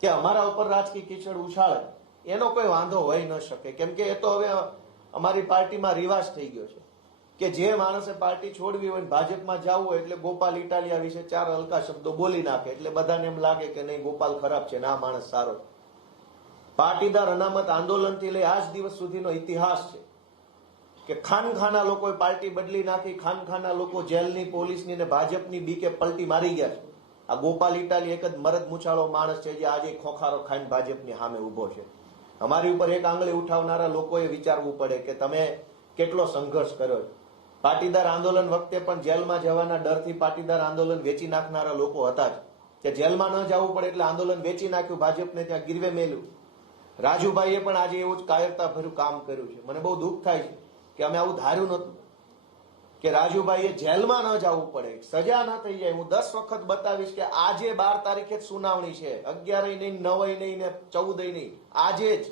કે અમારા ઉપર રાજકીય કીચડ ઉછાળે એનો કોઈ વાંધો હોઈ ન શકે, કેમ કે એ તો હવે અમારી પાર્ટીમાં રિવાજ થઈ ગયો છે કે જે માણસે પાર્ટી છોડવી હોય ભાજપમાં જવું હોય એટલે ગોપાલ ઇટાલિયા વિશે 4 હલકા શબ્દો બોલી નાખે એટલે બધાને એમ લાગે કે નહીં ગોપાલ ખરાબ છે ને આ માણસ સારો છે. પાટીદાર અનામત આંદોલનથી લઈ આજ દિવસ સુધીનો ઇતિહાસ છે કે ખાનખાના લોકોએ પાર્ટી બદલી નાખી, ખાનખાના લોકો જેલની, પોલીસની ને ભાજપની બીકે પલટી મારી ગયા છે. આ ગોપાલ ઇટાલી એક જ મરદ મૂછાળો માણસ છે જે આજે ખોખારો ખાઈને ભાજપની સામે ઉભો છે. અમારી ઉપર એક આંગળી ઉઠાવનારા લોકોએ વિચારવું પડે કે તમે કેટલો સંઘર્ષ કર્યો. પાટીદાર આંદોલન વખતે પણ જેલમાં જવાના ડરથી પાટીદાર આંદોલન વેચી નાખનારા લોકો હતા જ કે જેલમાં ન જવું પડે એટલે આંદોલન વેચી નાખ્યું, ભાજપને ત્યાં ગીરવે મેલ્યું. રાજુભાઈએ પણ આજે એવું જ કાયરતા ભર્યું કામ કર્યું છે. મને બહુ દુઃખ થાય છે કે અમે આવું ધાર્યું નતું કે રાજુભાઈએ જેલમાં ન જવું પડે, સજા ન થઈ જાય. હું 10 વખત બતાવીશ કે આજે 12 તારીખે જ સુનાવણી છે, 11 નહીં, 9 નહીં ને 14 નહીં, આજે જ